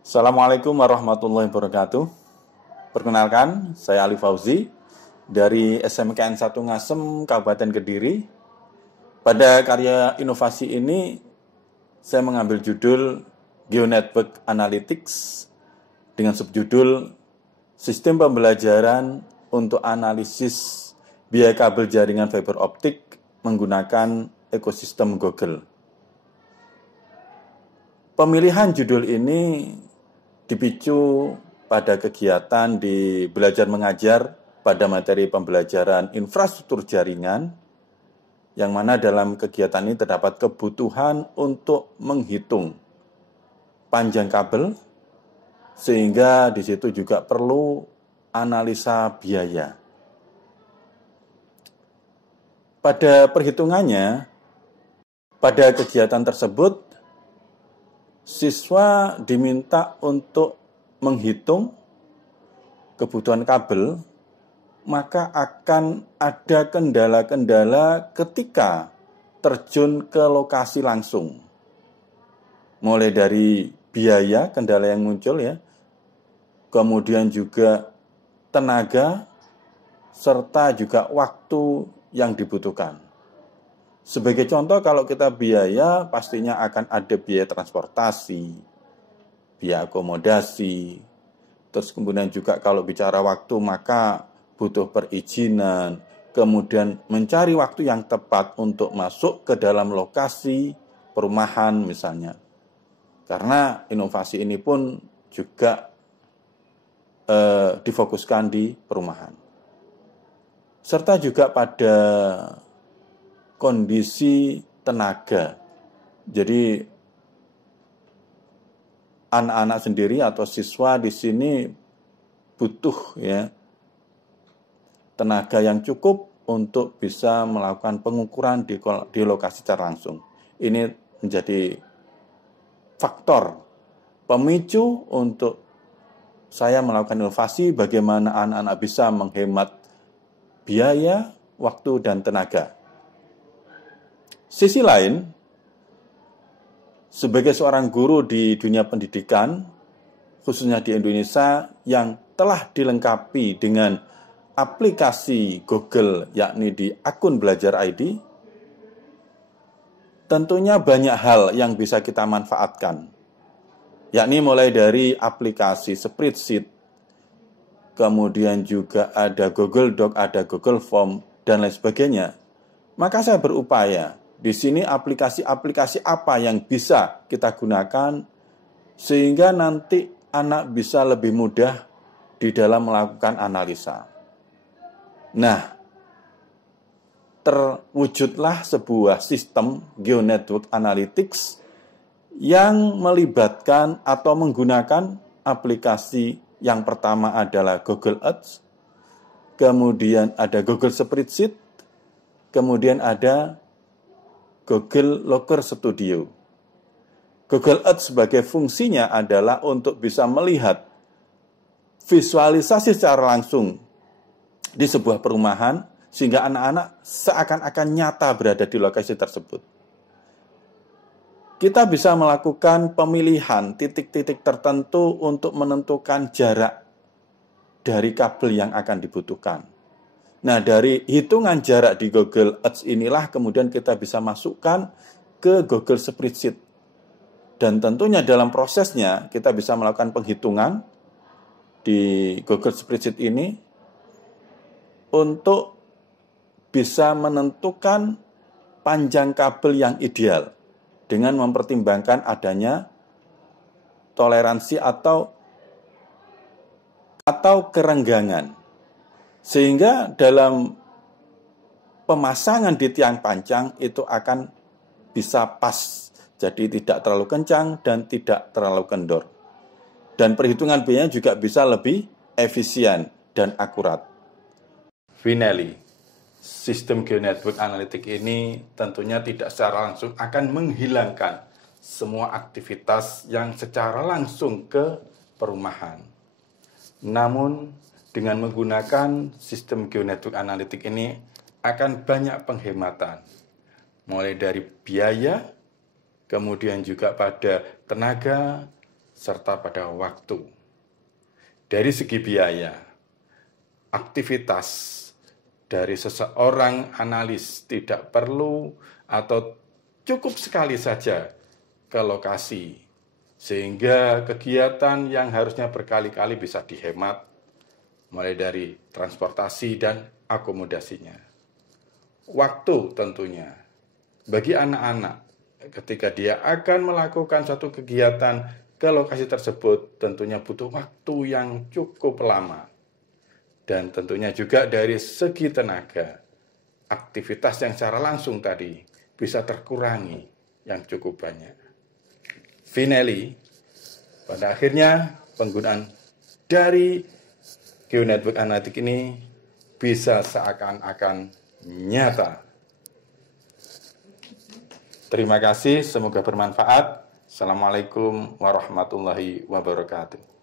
Assalamualaikum warahmatullahi wabarakatuh. Perkenalkan, saya Ali Fauzi dari SMKN 1 Ngasem, Kabupaten Kediri. Pada karya inovasi ini, saya mengambil judul GeoNetwork Analytics dengan subjudul Sistem Pembelajaran untuk Analisis Biaya Kabel Jaringan Fiber Optik menggunakan ekosistem Google. Pemilihan judul ini dipicu pada kegiatan di belajar mengajar pada materi pembelajaran infrastruktur jaringan, yang mana dalam kegiatan ini terdapat kebutuhan untuk menghitung panjang kabel, sehingga di situ juga perlu analisa biaya. Pada perhitungannya, pada kegiatan tersebut, siswa diminta untuk menghitung kebutuhan kabel, maka akan ada kendala-kendala ketika terjun ke lokasi langsung. Mulai dari biaya, kendala yang muncul ya, kemudian juga tenaga, serta juga waktu yang dibutuhkan. Sebagai contoh, kalau kita biaya, pastinya akan ada biaya transportasi, biaya akomodasi, terus kemudian juga kalau bicara waktu, maka butuh perizinan, kemudian mencari waktu yang tepat untuk masuk ke dalam lokasi perumahan misalnya. Karena inovasi ini pun juga difokuskan di perumahan. Serta juga pada kondisi tenaga. Jadi anak-anak sendiri atau siswa di sini butuh ya tenaga yang cukup untuk bisa melakukan pengukuran di lokasi secara langsung. Ini menjadi faktor pemicu untuk saya melakukan inovasi bagaimana anak-anak bisa menghemat biaya, waktu, dan tenaga. Sisi lain, sebagai seorang guru di dunia pendidikan, khususnya di Indonesia, yang telah dilengkapi dengan aplikasi Google, yakni di akun Belajar ID, tentunya banyak hal yang bisa kita manfaatkan, yakni mulai dari aplikasi spreadsheet, kemudian juga ada Google Doc, ada Google Form, dan lain sebagainya. Maka saya berupaya, di sini aplikasi-aplikasi apa yang bisa kita gunakan sehingga nanti anak bisa lebih mudah di dalam melakukan analisa. Nah, terwujudlah sebuah sistem GeoNetwork Analytics yang melibatkan atau menggunakan aplikasi yang pertama adalah Google Ads, kemudian ada Google Spreadsheet, kemudian ada Google Looker Studio. Google Ads sebagai fungsinya adalah untuk bisa melihat visualisasi secara langsung di sebuah perumahan sehingga anak-anak seakan-akan nyata berada di lokasi tersebut. Kita bisa melakukan pemilihan titik-titik tertentu untuk menentukan jarak dari kabel yang akan dibutuhkan. Nah, dari hitungan jarak di Google Ads inilah kemudian kita bisa masukkan ke Google Spreadsheet. Dan tentunya dalam prosesnya kita bisa melakukan penghitungan di Google Spreadsheet ini untuk bisa menentukan panjang kabel yang ideal dengan mempertimbangkan adanya toleransi atau kerenggangan. Sehingga dalam pemasangan di tiang panjang itu akan bisa pas. Jadi tidak terlalu kencang dan tidak terlalu kendor. Dan perhitungan biayanya juga bisa lebih efisien dan akurat. Finally, sistem GeoNetwork Analytics ini tentunya tidak secara langsung akan menghilangkan semua aktivitas yang secara langsung ke perumahan. Namun, dengan menggunakan sistem GeoNetwork Analytics ini akan banyak penghematan. Mulai dari biaya, kemudian juga pada tenaga, serta pada waktu. Dari segi biaya, aktivitas dari seseorang analis tidak perlu atau cukup sekali saja ke lokasi, sehingga kegiatan yang harusnya berkali-kali bisa dihemat, mulai dari transportasi dan akomodasinya. Waktu tentunya, bagi anak-anak, ketika dia akan melakukan suatu kegiatan ke lokasi tersebut, tentunya butuh waktu yang cukup lama. Dan tentunya juga dari segi tenaga, aktivitas yang secara langsung tadi bisa terkurangi yang cukup banyak. Finally, pada akhirnya penggunaan dari GeoNetwork Analytics ini bisa seakan-akan nyata. Terima kasih, semoga bermanfaat. Assalamualaikum warahmatullahi wabarakatuh.